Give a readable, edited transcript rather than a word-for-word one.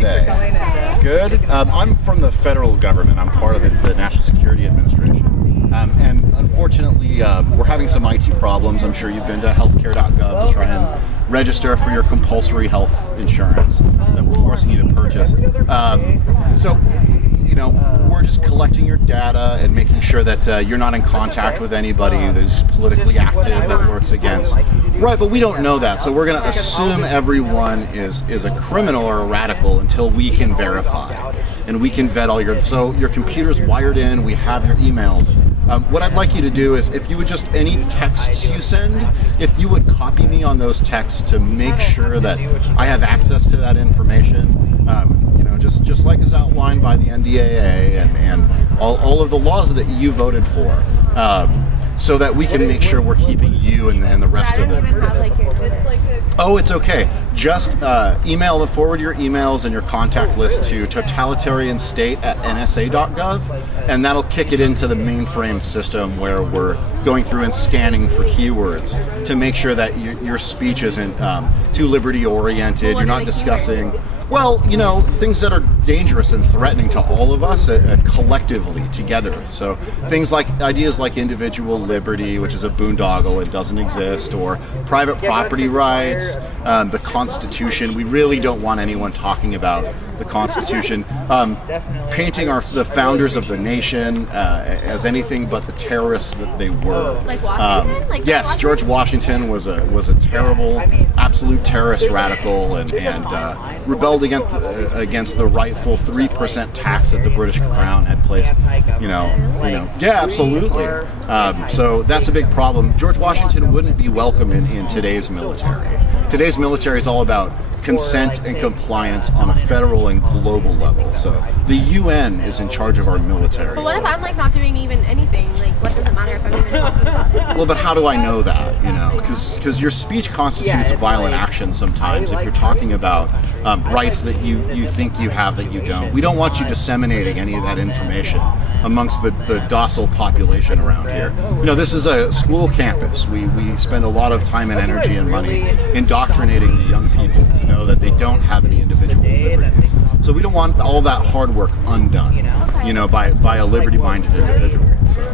today? Good. I'm from the federal government. I'm part of the National Security Administration. And unfortunately, we're having some IT problems. I'm sure you've been to healthcare.gov to try and register for your compulsory health insurance that we're forcing you to purchase. We're just collecting your data and making sure that you're not in contact with anybody who's politically active that works against. Right, but we don't know that, so we're going to assume everyone is a criminal or a radical until we can verify. And we can vet all so your computer's wired in, we have your emails. What I'd like you to do is, if you would just, any texts you send, if you would copy me on those texts to make sure that I have access to that information, just like is outlined by the NDAA and all of the laws that you voted for, so that we can make sure we're keeping you and the rest of the... Oh, it's okay. Just forward your emails and your contact list to totalitarianstate@nsa.gov, and that'll kick it into the mainframe system where we're going through and scanning for keywords to make sure that your speech isn't too liberty-oriented. You're not discussing... Well, things that are dangerous and threatening to all of us collectively together. So ideas like individual liberty, which is a boondoggle, it doesn't exist, or private property rights, the Constitution. We really don't want anyone talking about the Constitution, painting the founders of the nation as anything but the terrorists that they were. Like Washington? Yes, George Washington was a terrible, absolute terrorist radical and rebelled against the rightful 3% tax that the British Crown had placed. Yeah, absolutely. So that's a big problem. George Washington wouldn't be welcome in today's military. Today's military is all about consent and compliance on a federal and global level. So the UN is in charge of our military. But what if I'm not doing even anything? What does it matter if I'm even talking about this? Well, but how do I know that? Because your speech constitutes violent action sometimes if you're talking about rights that you think you have that you don't. We don't want you disseminating any of that information amongst the docile population around here. This is a school campus. We spend a lot of time and energy and money indoctrinating the young people to know that they don't have any individual liberties. So we don't want all that hard work undone, by a liberty-minded individual. So.